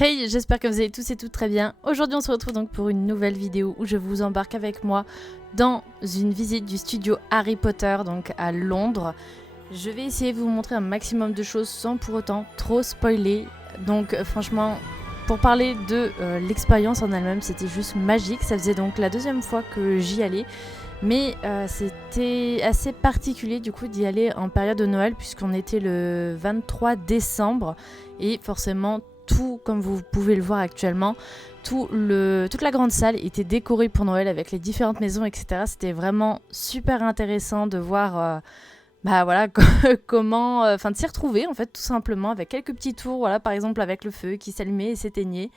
Hey, j'espère que vous allez tous et toutes très bien. Aujourd'hui on se retrouve donc pour une nouvelle vidéo où je vous embarque avec moi dans une visite du studio Harry Potter, donc à Londres. Je vais essayer de vous montrer un maximum de choses sans pour autant trop spoiler. Donc franchement, pour parler de l'expérience en elle-même, c'était juste magique. Ça faisait donc la deuxième fois que j'y allais. Mais c'était assez particulier du coup d'y aller en période de Noël puisqu'on était le 23 décembre et forcément tout, comme vous pouvez le voir actuellement, toute la grande salle était décorée pour Noël avec les différentes maisons, etc. C'était vraiment super intéressant de voir comment, de s'y retrouver en fait tout simplement avec quelques petits tours, voilà, par exemple avec le feu qui s'allumait et s'éteignait.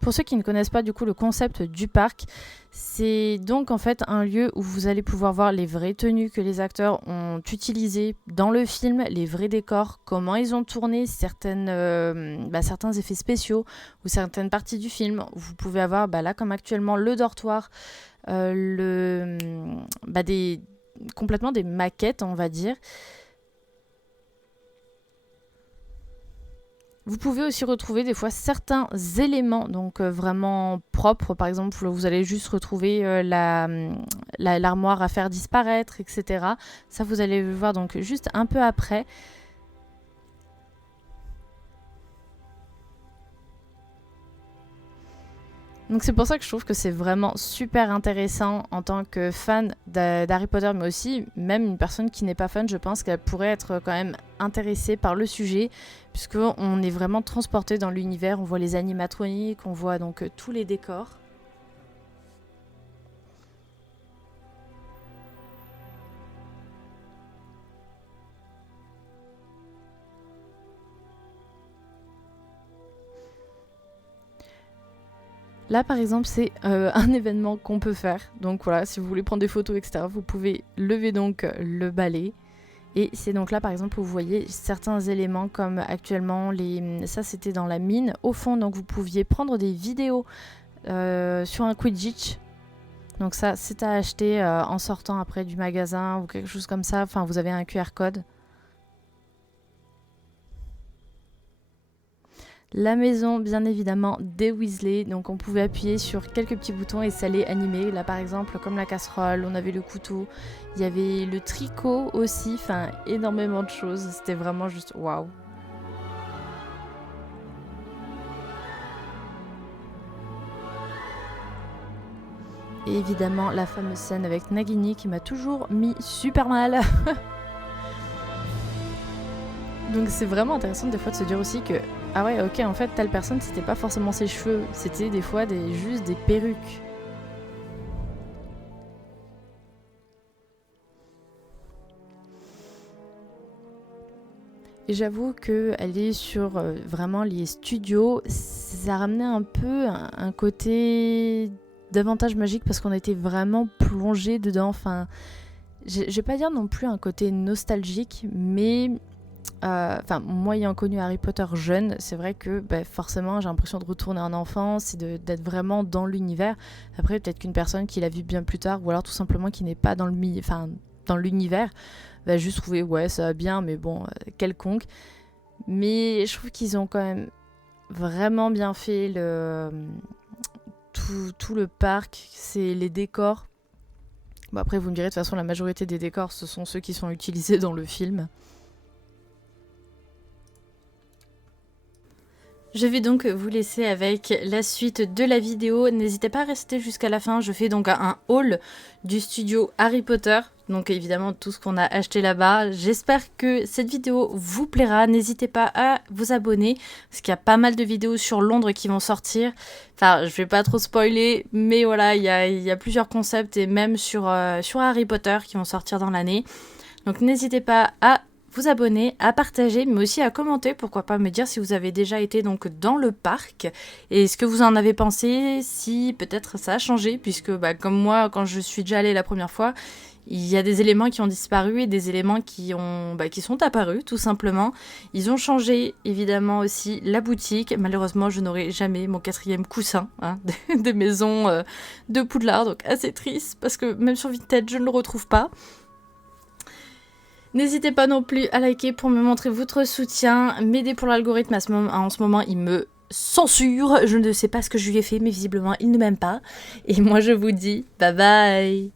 Pour ceux qui ne connaissent pas du coup le concept du parc, c'est donc en fait un lieu où vous allez pouvoir voir les vraies tenues que les acteurs ont utilisées dans le film, les vrais décors, comment ils ont tourné certains effets spéciaux ou certaines parties du film. Vous pouvez avoir là comme actuellement le dortoir, complètement des maquettes on va dire. Vous pouvez aussi retrouver des fois certains éléments donc vraiment propres. Par exemple, vous allez juste retrouver l'armoire à faire disparaître, etc. Ça, vous allez le voir donc juste un peu après. Donc c'est pour ça que je trouve que c'est vraiment super intéressant en tant que fan d'Harry Potter, mais aussi même une personne qui n'est pas fan, je pense qu'elle pourrait être quand même intéressée par le sujet, puisqu'on est vraiment transporté dans l'univers, on voit les animatroniques, on voit donc tous les décors. Là, par exemple, c'est un événement qu'on peut faire. Donc voilà, si vous voulez prendre des photos, etc., vous pouvez lever donc le balai. Et c'est donc là, par exemple, où vous voyez certains éléments comme actuellement, ça c'était dans la mine. Au fond, donc vous pouviez prendre des vidéos sur un Quidditch. Donc ça, c'est à acheter en sortant après du magasin ou quelque chose comme ça. Enfin, vous avez un QR code. La maison, bien évidemment, des Weasley. Donc on pouvait appuyer sur quelques petits boutons et ça allait animer. Là, par exemple, comme la casserole, on avait le couteau. Il y avait le tricot aussi. Enfin, énormément de choses. C'était vraiment juste waouh. Et évidemment, la fameuse scène avec Nagini qui m'a toujours mis super mal. Donc c'est vraiment intéressant des fois de se dire aussi que ah ouais, ok, en fait, telle personne, c'était pas forcément ses cheveux, c'était des fois juste des perruques. Et j'avoue qu'aller sur vraiment les studios, ça ramenait un peu un côté davantage magique parce qu'on était vraiment plongé dedans. Enfin, je vais pas dire non plus un côté nostalgique, mais moi ayant connu Harry Potter jeune, c'est vrai que forcément j'ai l'impression de retourner en enfance et d'être vraiment dans l'univers. Après peut-être qu'une personne qui l'a vu bien plus tard ou alors tout simplement qui n'est pas dans l'univers va juste trouver ouais ça va bien mais bon quelconque. Mais je trouve qu'ils ont quand même vraiment bien fait tout le parc, c'est les décors. Bon, après vous me direz de toute façon la majorité des décors ce sont ceux qui sont utilisés dans le film. Je vais donc vous laisser avec la suite de la vidéo. N'hésitez pas à rester jusqu'à la fin. Je fais donc un haul du studio Harry Potter. Donc évidemment tout ce qu'on a acheté là-bas. J'espère que cette vidéo vous plaira. N'hésitez pas à vous abonner. Parce qu'il y a pas mal de vidéos sur Londres qui vont sortir. Enfin, je vais pas trop spoiler. Mais voilà, il y a plusieurs concepts. Et même sur Harry Potter qui vont sortir dans l'année. Donc n'hésitez pas à vous abonner, à partager, mais aussi à commenter, pourquoi pas me dire si vous avez déjà été donc dans le parc et ce que vous en avez pensé, si peut-être ça a changé, puisque comme moi, quand je suis déjà allée la première fois, il y a des éléments qui ont disparu et des éléments qui sont apparus, tout simplement. Ils ont changé, évidemment, aussi la boutique. Malheureusement, je n'aurai jamais mon 4e coussin des maisons de Poudlard, donc assez triste, parce que même sur Vinted, je ne le retrouve pas. N'hésitez pas non plus à liker pour me montrer votre soutien, m'aider pour l'algorithme. En ce moment, il me censure. Je ne sais pas ce que je lui ai fait, mais visiblement, il ne m'aime pas. Et moi, je vous dis bye bye.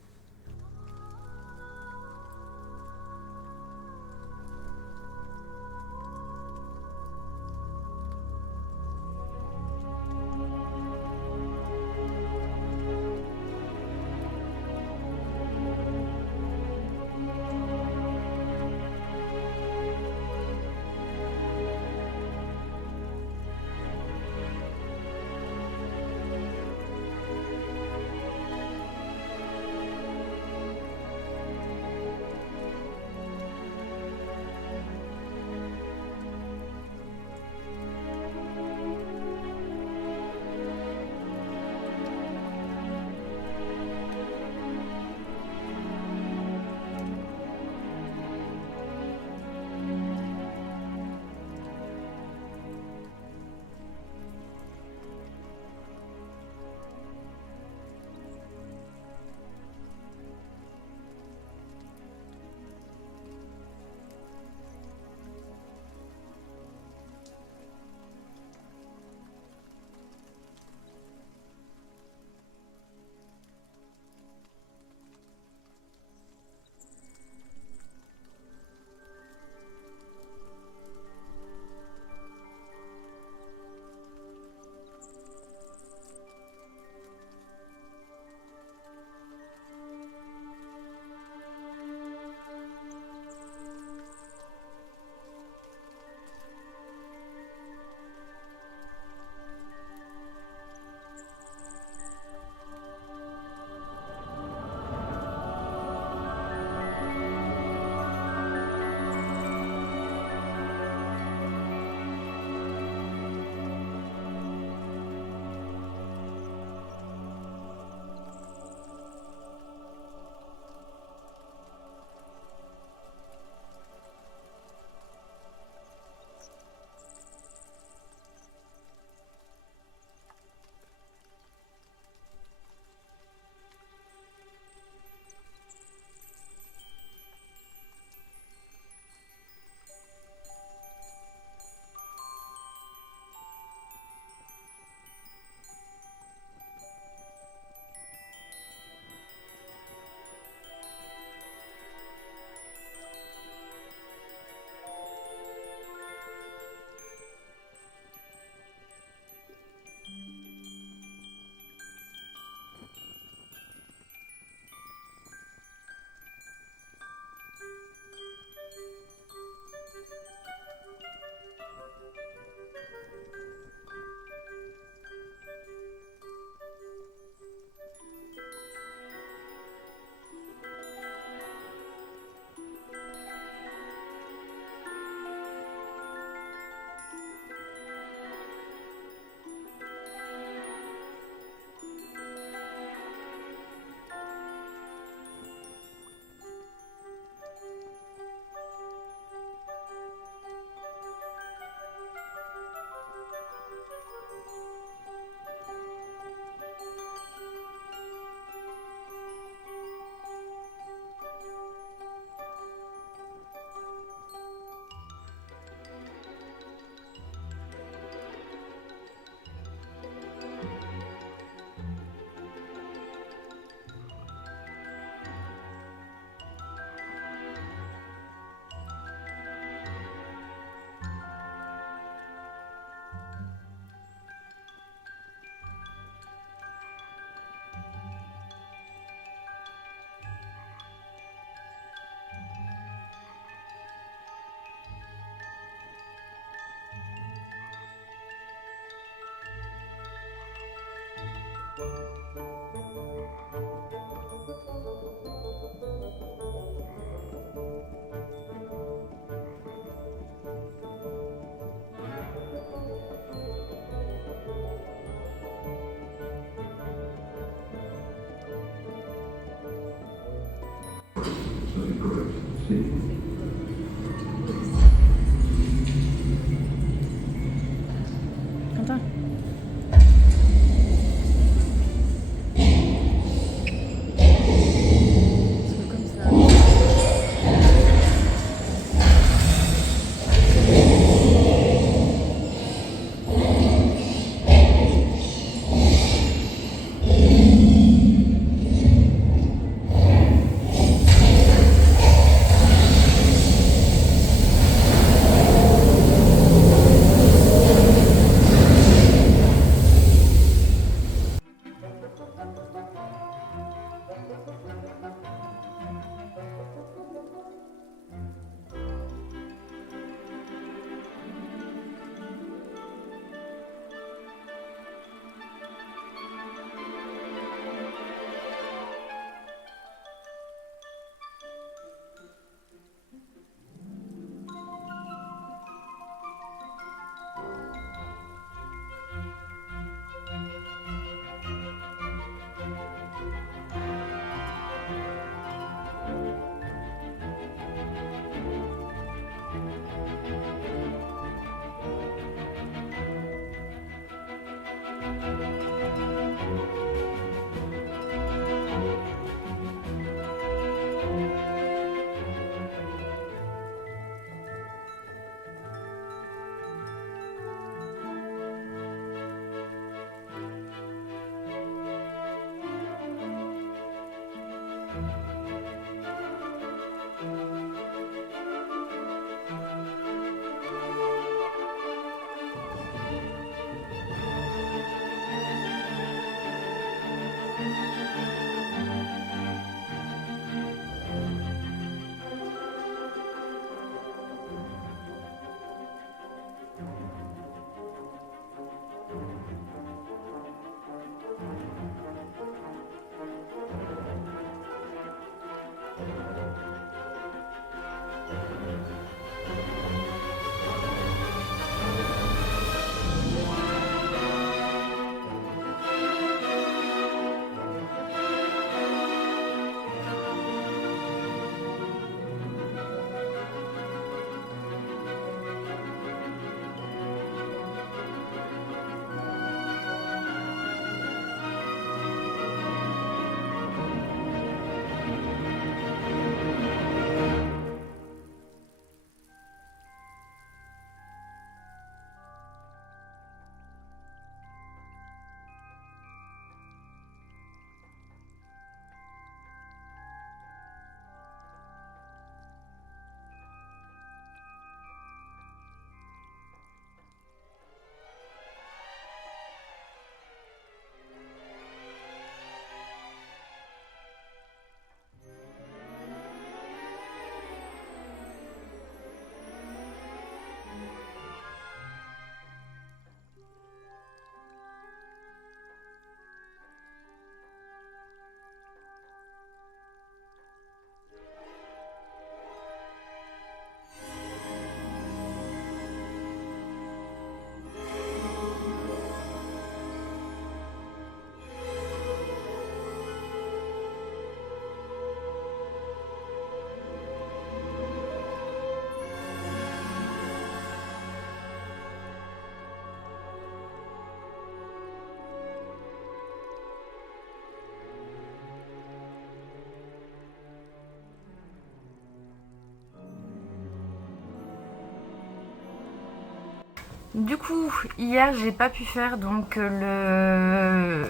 Du coup, hier, j'ai pas pu faire donc le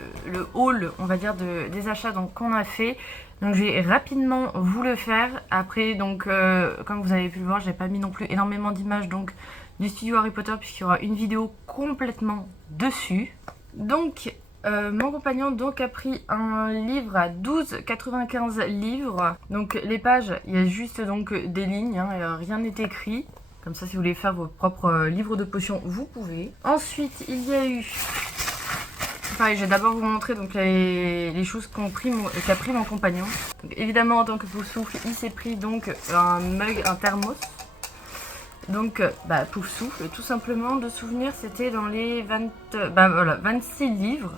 haul, on va dire, des achats donc qu'on a fait. Donc je vais rapidement vous le faire. Après, donc comme vous avez pu le voir, j'ai pas mis non plus énormément d'images donc du studio Harry Potter puisqu'il y aura une vidéo complètement dessus. Donc mon compagnon donc a pris un livre à 12,95 livres. Donc les pages, il y a juste donc des lignes, hein, rien n'est écrit. Comme ça, si vous voulez faire vos propres livres de potions, vous pouvez. Ensuite, il y a eu... Pareil, je vais d'abord vous montrer donc les choses qu'a pris mon compagnon. Donc, évidemment, en tant que Pouf Souffle, il s'est pris donc un mug, un thermos. Donc, Pouf Souffle, tout simplement, de souvenirs, c'était dans les 26 livres.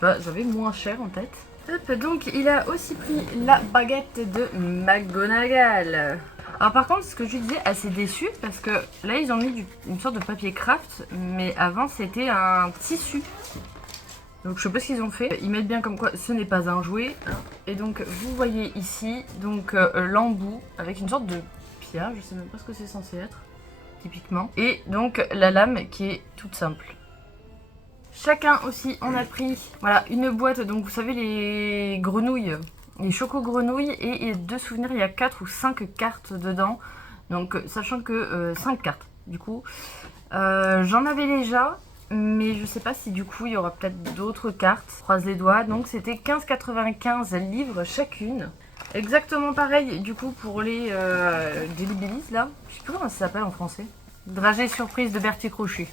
J'avais moins cher en tête. Hop, donc, il a aussi pris la baguette de McGonagall. Alors par contre, ce que je lui disais, assez déçu parce que là ils ont mis une sorte de papier craft, mais avant c'était un tissu. Donc je sais pas ce qu'ils ont fait. Ils mettent bien comme quoi ce n'est pas un jouet. Hein. Et donc vous voyez ici donc l'embout avec une sorte de pierre, je sais même pas ce que c'est censé être, typiquement. Et donc la lame qui est toute simple. Chacun aussi on a pris voilà une boîte, donc vous savez les grenouilles. Les choco-grenouilles et de souvenirs, il y a 4 ou 5 cartes dedans. Donc, sachant que 5 cartes, du coup. J'en avais déjà, mais je sais pas si du coup, il y aura peut-être d'autres cartes. Je croise les doigts. Donc, c'était 15,95 livres chacune. Exactement pareil, du coup, pour les Delibilis, là. Je sais plus comment ça s'appelle en français. Dragée surprise de Bertie Crochet.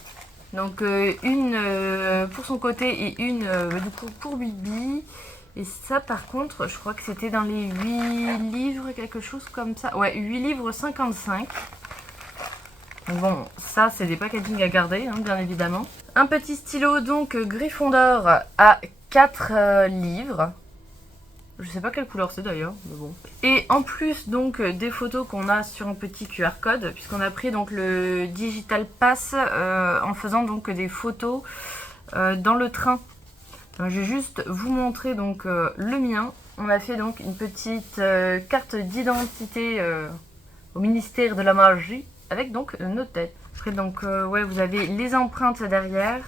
Donc, une pour son côté et une, du coup, pour Bibi. Et ça, par contre, je crois que c'était dans les 8 livres, quelque chose comme ça. Ouais, 8 livres 55. Donc bon, ça, c'est des packaging à garder, hein, bien évidemment. Un petit stylo, donc, Gryffondor à 4 livres. Je sais pas quelle couleur c'est d'ailleurs, mais bon. Et en plus, donc, des photos qu'on a sur un petit QR code, puisqu'on a pris donc le Digital Pass en faisant donc des photos dans le train. Je vais juste vous montrer donc le mien. On a fait donc une petite carte d'identité au ministère de la magie avec donc nos têtes. Après donc ouais, vous avez les empreintes derrière.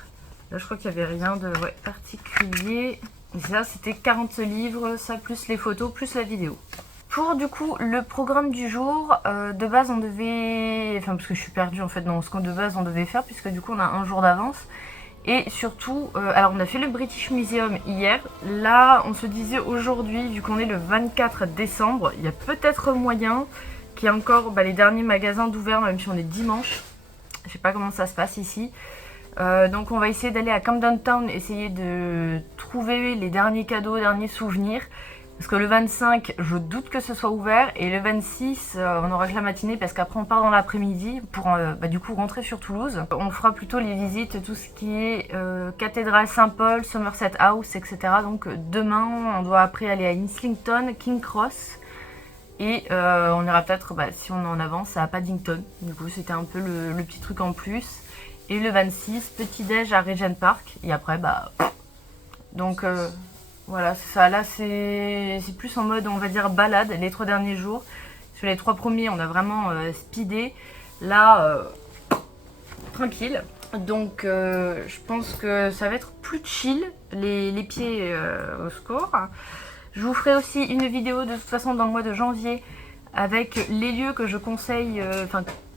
Là je crois qu'il n'y avait rien de particulier. Et ça c'était 40 livres, ça plus les photos plus la vidéo. Pour du coup le programme du jour, de base on devait... Enfin parce que je suis perdue en fait dans ce qu'on de base on devait faire puisque du coup on a un jour d'avance. Et surtout, alors on a fait le British Museum hier. Là, on se disait aujourd'hui, vu qu'on est le 24 décembre, il y a peut-être moyen qu'il y ait encore les derniers magasins d'ouvert, même si on est dimanche. Je sais pas comment ça se passe ici. Donc on va essayer d'aller à Camden Town, essayer de trouver les derniers cadeaux, derniers souvenirs. Parce que le 25, je doute que ce soit ouvert. Et le 26, on aura que la matinée parce qu'après on part dans l'après-midi pour du coup rentrer sur Toulouse. On fera plutôt les visites, tout ce qui est cathédrale Saint-Paul, Somerset House, etc. Donc demain, on doit après aller à Islington, King Cross. Et on ira peut-être, si on est en avance, à Paddington. Du coup, c'était un peu le petit truc en plus. Et le 26, petit déj à Regent Park. Et après, donc... voilà, c'est ça. Là, c'est plus en mode, on va dire, balade, les 3 derniers jours. Sur les 3 premiers, on a vraiment speedé. Là, tranquille. Donc, je pense que ça va être plus chill, les pieds au score. Je vous ferai aussi une vidéo, de toute façon, dans le mois de janvier, avec les lieux que je conseille,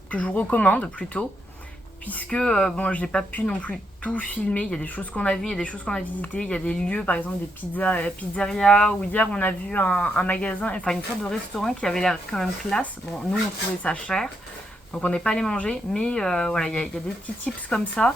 que je vous recommande plutôt. Puisque, bon, j'ai pas pu non plus tout filmer. Il y a des choses qu'on a vues, il y a des choses qu'on a visitées. Il y a des lieux, par exemple des pizzerias. Ou hier, on a vu un magasin, enfin une sorte de restaurant qui avait l'air quand même classe. Bon, nous, on trouvait ça cher. Donc, on n'est pas allé manger. Mais voilà, il y a des petits tips comme ça.